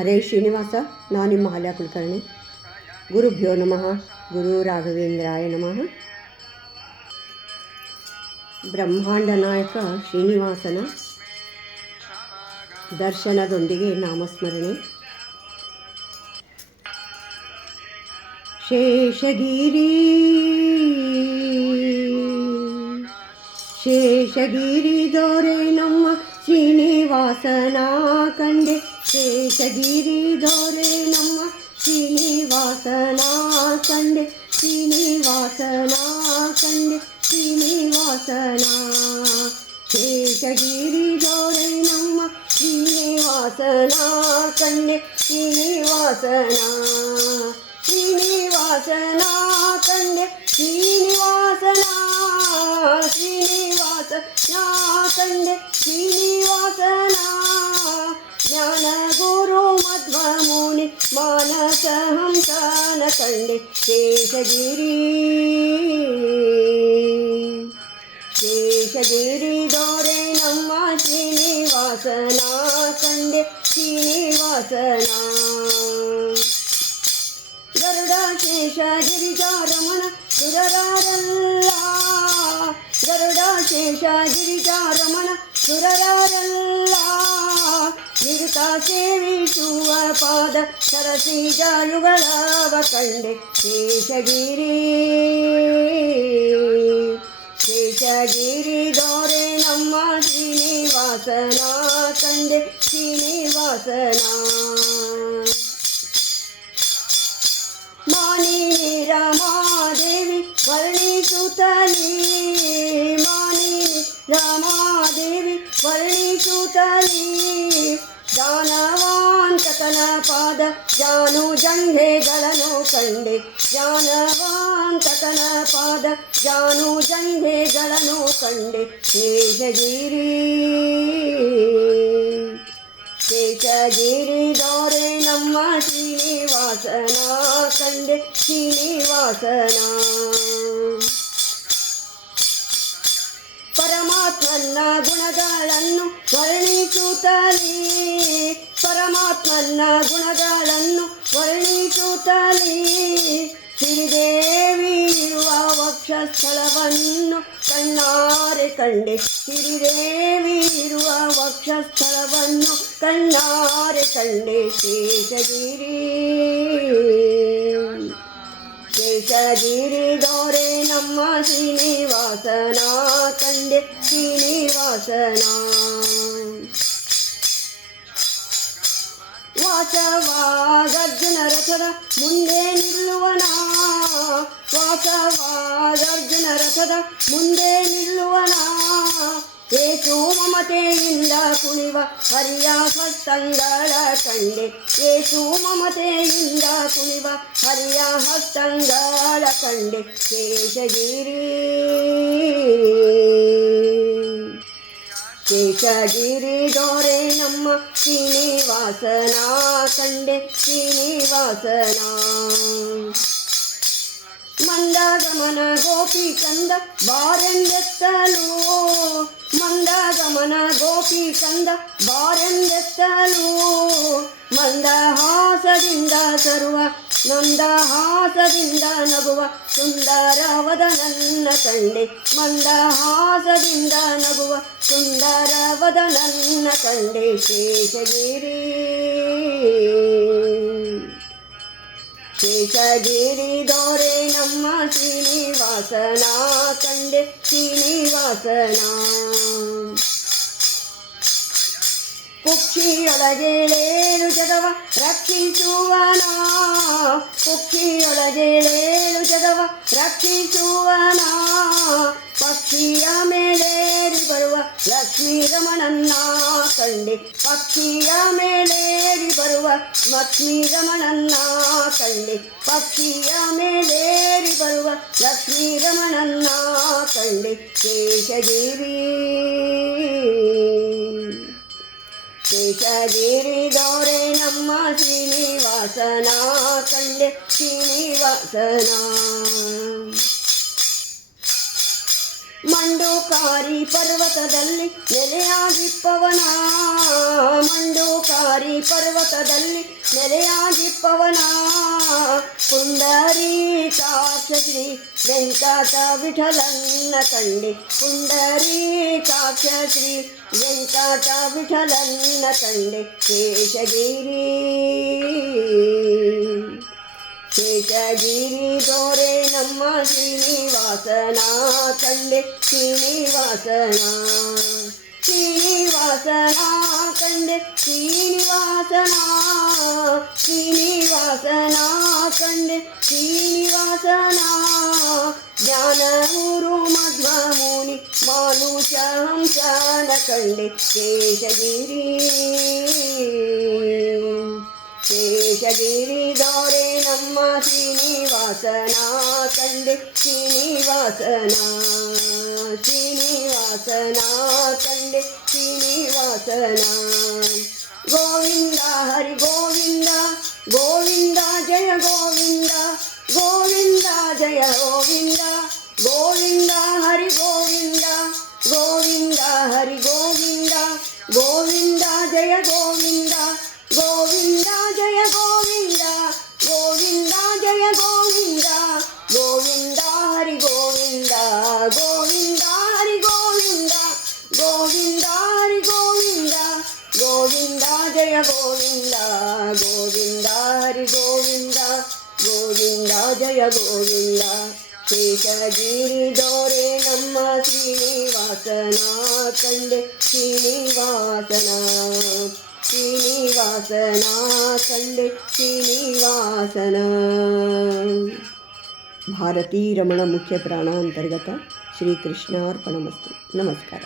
ಹರೇ ಶ್ರೀನಿವಾಸ. ನಾನು ನಿಮ್ಮ ಹಾಲ್ಯ ಕುಲಕರ್ಣಿ. ಗುರುಭ್ಯೋ ನಮಃ. ಗುರು ರಾಘವೇಂದ್ರಾಯ ನಮಃ. ಬ್ರಹ್ಮಾಂಡ ನಾಯಕ ಶ್ರೀನಿವಾಸನ ದರ್ಶನದೊಂದಿಗೆ ನಾಮಸ್ಮರಣೆ. ಶೇಷಗಿರಿ ಶೇಷಗಿರಿ ದೊರೆ ನಮ್ಮ ಶ್ರೀನಿವಾಸನ ಕಂಡೆ. ಶೇಷಗಿರಿ ದೊರೆ ನಮ್ಮ ಶ್ರೀನಿವಾಸನ ಕಂಡೆ. ಶ್ರೀನಿವಾಸನ ಕಂಡೆ. ಶ್ರೀನಿವಾಸನ ಶೇಷಗಿರಿ ದೊರೆ ನಮ್ಮ ಶ್ರೀನಿವಾಸನ ಕಂಡೆ. ಶ್ರೀನಿವಾಸನ ಶ್ರೀನಿವಾಸನ ಕಂಡೆ. ಶ್ರೀನಿವಾಸನ ಶ್ರೀನಿವಾಸನ ಕಂಡೆ. ಶ್ರೀನಿವಾಸನ ಜ್ಞಾನ ಗುರು ಮಧ್ವ ಮುನಿ ಮಾನಸ ಹಂಸನ ಕಂಡೆ. ಶೇಷಗಿರಿ ಶೇಷಗಿರಿ ದೊರೆ ನಮ್ಮ ಶ್ರೀನಿವಾಸನ ಕಂಡೆ. ಶ್ರೀನಿವಾಸನ ಗರುಡ ಶೇಷ ಗಿರಿಜಾರಮಣ ಸುರರಾರಲ್ಲ. ಗರುಡ ಶೇಷ ಗಿರಿಜಾರಮಣ ಸುರರಾರಲ್ಲ. ನಿರುತ ಸೇವಿಸುವ ಪಾದ ಸರಸಿಜಾಯುಗಳವ ಕಂಡೆ. ಶೇಷಗಿರಿ ಶೇಷಗಿರಿ ದೊರೆ ನಮ್ಮ ಶ್ರೀನಿವಾಸನ ಕಂಡೆ. ಶ್ರೀನಿವಾಸನ ಮಾನಿನಿ ರಮಾದೇವಿ ವರ್ಣಿಸುತ್ತಲೀ. ಮಾನಿನಿ ರಮಾದೇವಿ ವರ್ಣಿಸುತ್ತಲೀ. ಜ್ಞಾನವಾಂತಕನ ಪಾದ ಜಾನು ಜಂಘೆಗಳನ್ನು ಕಂಡೆ. ಜ್ಞಾನವಾಂತಕನ ಪಾದ ಜಾನು ಜಂಘೆಗಳನ್ನು ಕಂಡೆ. ಶೇಷಗಿರಿ ಶೇಷಗಿರಿ ದೊರೆ ನಮ್ಮ ಶ್ರೀನಿವಾಸನ ಕಂಡೆ. ಶ್ರೀನಿವಾಸನ ಪರಮಾತ್ಮನ ಗುಣಗಳನ್ನು ವರ್ಣಿಸುತ್ತಲೀ. ಪರಮಾತ್ಮನ ಗುಣಗಳನ್ನು ವರ್ಣಿಸುತ್ತಲೀ. ಸಿರಿದೇವಿ ಇರುವ ವಕ್ಷಸ್ಥಳವನ್ನು ಕಣ್ಣಾರೆ ಕಂಡೆ. ಸಿರಿದೇವಿ ಇರುವ ವಕ್ಷಸ್ಥಳವನ್ನು ಕಣ್ಣಾರೆ ಕಂಡೆ. ಶೇಷಗಿರಿ ಶೇಷಗಿರಿ ದೊರೆ ನಮ್ಮ ಶ್ರೀನಿವಾಸನ ಕಂಡೆ. ಶ್ರೀನಿವಾಸನ ವಾಸವಾಗರ್ಜುನ ರಥದ ಮುಂದೆ ನಿಲ್ಲುವನ. ವಾಸವಾಗರ್ಜುನ ರಥದ ಮುಂದೆ ನಿಲ್ಲುವನ. ಏಸು ಮಮತೆಯಿಂದ ಕುಣಿವ ಹರಿಯ ಹಸ್ತಂಗಳ ಕಂಡೆ. ಏಸು ಮಮತೆಯಿಂದ ಕುಣಿವ ಹರಿಯ ಹಸ್ತಂಗಳ ಕಂಡೆ. ಶೇಷಗಿರಿ ಶೇಷಗಿರಿ ದೊರೆ ನಮ್ಮ ಶ್ರೀನಿವಾಸನ ಕಂಡೆ. ಶ್ರೀನಿವಾಸನ ಮಂದಗಮನ ಗೋಪಿ ಕಂದ ಬಾರೆಂದೆತ್ತಲು. ಮಂದಗಮನ ಗೋಪಿ ಕಂದ ಬಾರೆಂದೆತ್ತಲು. ಮಂದಹಾಸದಿಂದ ಸರುವ ನಂದಹಾಸದಿಂದ ನಗುವ ಸುಂದರವದನನ್ನ ಕಂಡೆ. ಮಂದಹಾಸದಿಂದ ನಗುವ ಸುಂದರವದನನ್ನ ಕಂಡೆ. ಶೇಷಗಿರಿ ಶೇಷಗಿರಿ ದೊರೆ ನಮ್ಮ ಶ್ರೀನಿವಾಸನ ಕಂಡೆ. ಶ್ರೀನಿವಾಸನ ಕುಕ್ಷಿಯೊಳಗೇಳೇಳು ಜಗವ ರಕ್ಷಿಸುವನ. ಕುಕ್ಷಿಯೊಳಗೇಳೇಳು ಜಗವ ರಕ್ಷಿಸುವನ. ಪಕ್ಷಿಯ ಮೇಲೇರಿ ಬರುವ ಲಕ್ಷ್ಮೀ ರಮಣನ್ನ ಕಂಡೆ. ಪಕ್ಷಿಯ ಮೇಲೇರಿ ಬರುವ ಲಕ್ಷ್ಮೀ ರಮಣನ್ನ ಕಂಡೆ. ಪಕ್ಷಿಯ ಮೇಲೇರಿ ಬರುವ ಲಕ್ಷ್ಮೀ ರಮಣನ್ನ ಕಂಡೆ. ಶೇಷಗಿರಿ ಶೇಷಗಿರಿ ದೊರೆ ನಮ್ಮ ಶ್ರೀನಿವಾಸನ ಕಂಡೆ. ಶ್ರೀನಿವಾಸನ ಮಂಡೂಕಾರಿ ಪರ್ವತದಲ್ಲಿ ನೆಲೆಯಾಗಿಪ್ಪವನ. ಮಂಡೂಕಾರಿ ಪರ್ವತದಲ್ಲಿ ನೆಲೆಯಾಗಿಪ್ಪವನ ಪುಂಡರೀಕಾಕ್ಷ ಶ್ರೀ ವೆಂಕಟ ವಿಠಲನ್ನ ಕಂಡೆ ಪುಂಡರೀಕಾಕ್ಷ ಶ್ರೀ ವೆಂಕಟ ವಿಠಲನ್ನ ಕಂಡೆ ಶೇಷಗಿರಿ ದೊರೆ ನಮ್ಮ ಶ್ರೀನಿವಾಸನ ಕಂಡೆ ಶ್ರೀನಿವಾಸನ ಕಂಡೆ ಶ್ರೀನಿವಾಸನ ಕಂಡೆ ಶ್ರೀನಿವಾಸನ ಜ್ಞಾನಗುರು ಮಧ್ವಮುನಿ ಮಾನುಷ ಹಂಸನ ಕಂಡೆ ಶೇಷಗಿರಿ ದೊರೆ ನಮ್ಮ ಶ್ರೀನಿವಾಸನ ಕಂಡೆ ಶ್ರೀನಿವಾಸನ ಕಂಡೆ ಶ್ರೀನಿವಾಸನ ಗೋವಿಂದ ಹರಿ ಗೋವಿಂದ ಗೋವಿಂದ ಜಯ ಗೋವಿಂದ ಗೋವಿಂದ ಜಯ ಗೋವಿಂದ ಗೋವಿಂದ ಹರಿ ಗೋವಿಂದ ಗೋವಿಂದ ಹರಿ ಗೋವಿಂದ ಗೋವಿಂದ ಜಯ ಗೋವಿಂದ ಗೋವಿಂದ ಜಯ ಗೋವಿಂದ ಗೋವಿಂದ ಜಯ ಗೋವಿಂದ ಗೋವಿಂದ ಹರಿ ಗೋವಿಂದ ಗೋವಿಂದ ಹರಿ ಗೋವಿಂದ ಗೋವಿಂದ ಹರಿ ಗೋವಿಂದ ಗೋವಿಂದ ಜಯ ಗೋವಿಂದ ಗೋವಿಂದ ಹರಿ ಗೋವಿಂದ ಗೋವಿಂದ ಜಯ ಗೋವಿಂದ ಶೇಷಗಿರಿ ದೊರೆ ನಮ್ಮ ಶ್ರೀನಿವಾಸನ ಕಂಡೆ ಶ್ರೀನಿವಾಸನ ಕಂಡೆ ಶ್ರೀನಿವಾಸನ. ಭಾರತೀ ರಮಣ ಮುಖ್ಯ ಪ್ರಾಣ ಅಂತರ್ಗತ ಶ್ರೀಕೃಷ್ಣಾರ್ಪಣಮಸ್ತು. ನಮಸ್ಕಾರ.